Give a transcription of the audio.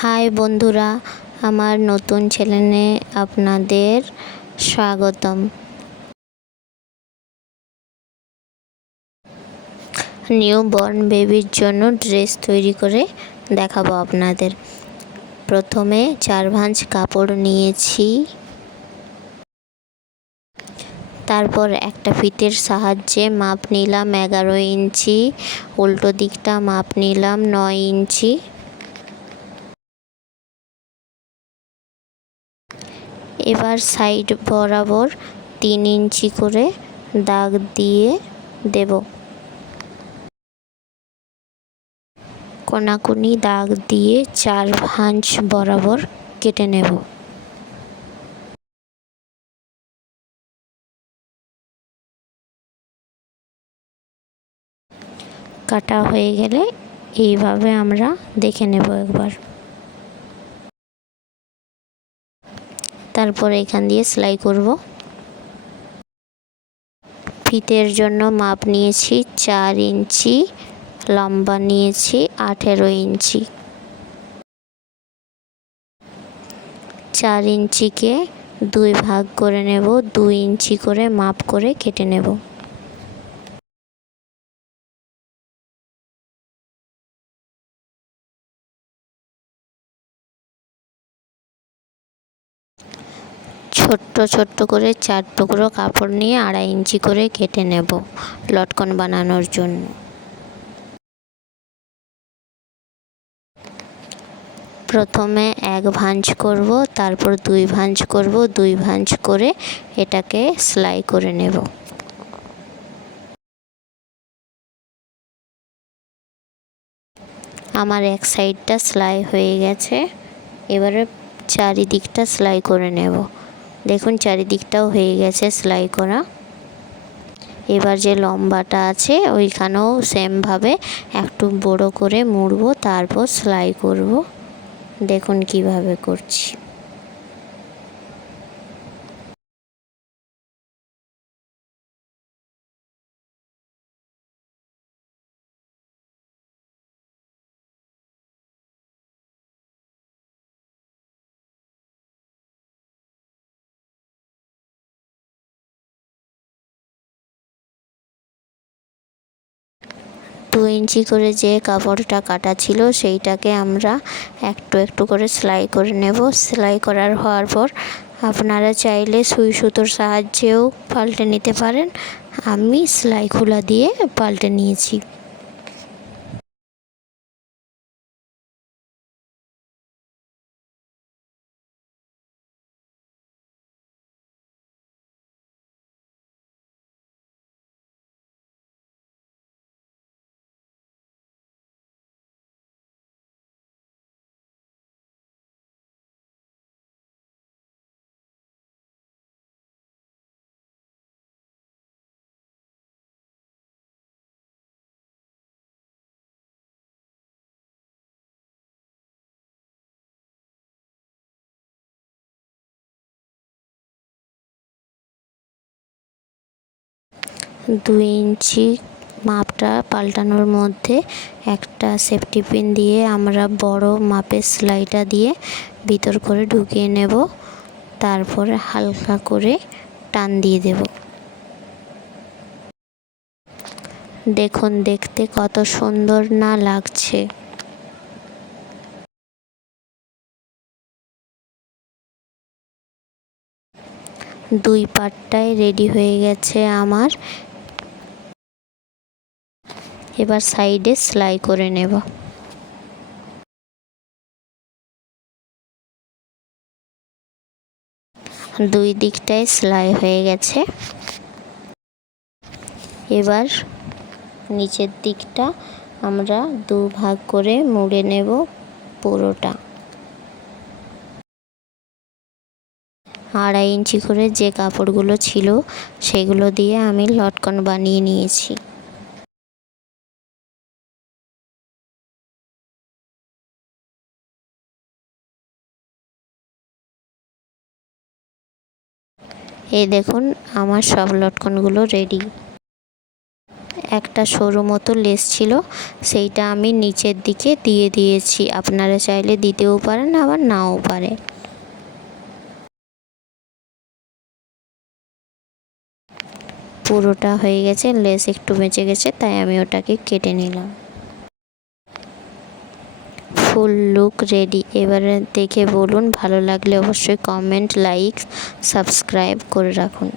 High বন্ধুরা, আমার নতুন চ্যানেলে আপনাদের স্বাগতম। নিউ বর্ন বেবির জন্য ড্রেস তৈরি করে দেখাবো আপনাদের। প্রথমে 4 ভাঁজ কাপড় নিয়েছি, তারপর একটা ফিতের সাহায্যে মাপ নিলাম 11 ইঞ্চি, উল্টো দিকটা মাপ নিলাম 9 ইঞ্চি। এবার সাইড বরাবর 3 ইঞ্চি করে দাগ দিয়ে দেব। কোনাকুনি দাগ দিয়ে 4 ভাঁজ বরাবর কেটে নেব। কাটা হয়ে গেলে এইভাবে আমরা দেখে নেব একবার। তারপর এখান দিয়ে সেলাই করব। ফিতের জন্য মাপ নিয়েছি 4 ইঞ্চি, লম্বা নিয়েছি 18 ইঞ্চি। 4 ইঞ্চিকে 2 ভাগ করে নেব, 2 ইঞ্চি করে মাপ করে কেটে নেব। ছোট্ট ছোট্ট করে 4 টুকরো কাপড় নিয়ে 2.5 ইঞ্চি করে কেটে নেব লটকন বানানোর জন্য। প্রথমে 1 ভাঁজ করব, তারপর 2 ভাঁজ করব, 2 ভাঁজ করে এটাকে সেলাই করে নেব। আমার এক সাইডটা সেলাই হয়ে গেছে, এবারে চারিদিকটা সেলাই করে নেব। দেখুন চারিদিকটাও হয়ে গেছে সেলাই করা। এবার যে লম্বাটা আছে ওইখানেও সেমভাবে একটু বড় করে মুড়ব, তারপর সেলাই করব। দেখুন কিভাবে করছি। 2 ইঞ্চি করে যে কাপড়টা কাটা ছিল সেইটাকে আমরা একটু একটু করে সেলাই করে নেব। সেলাই হওয়ার পর আপনারা চাইলে সুই সুতোর সাহায্যেও পাল্টে নিতে পারেন। আমি সেলাই খোলা দিয়ে পাল্টে নিয়েছি। দু ইঞ্চি মাপটা পাল্টানোর মধ্যে একটা সেফটি পিন দিয়ে আমরা বড় মাপের সেলাইটা দিয়ে ভিতর করে ঢুকিয়ে নেব। তারপরে হালকা করে টান দিয়ে দেব। দেখুন দেখতে কত সুন্দর না লাগছে। দুই পাটটাই রেডি হয়ে গেছে আমার। এবার সাইডে সেলাই করে নেব। দুই দিকটাই সেলাই হয়ে গেছে। এবার নিচের দিকটা আমরা 2 ভাগ করে মুড়ে নেব পুরোটা। 2.5 ইঞ্চি করে যে কাপড়গুলো ছিল সেগুলো দিয়ে আমি লটকন বানিয়ে নিয়েছি। এই দেখুন আমার সব লটকনগুলো রেডি। একটা সরু মতো লেস ছিল, সেইটা আমি নিচের দিকে দিয়ে দিয়েছি। আপনারা চাইলে দিতেও পারেন, আবার নাও পারে। পুরোটা হয়ে গেছে, লেস একটু বেঁচে গেছে, তাই আমি ওটাকে কেটে নিলাম। ফুল লুক রেডি। এবারে দেখে বলুন, ভালো লাগলে অবশ্যই কমেন্ট, লাইক, সাবস্ক্রাইব করে রাখুন।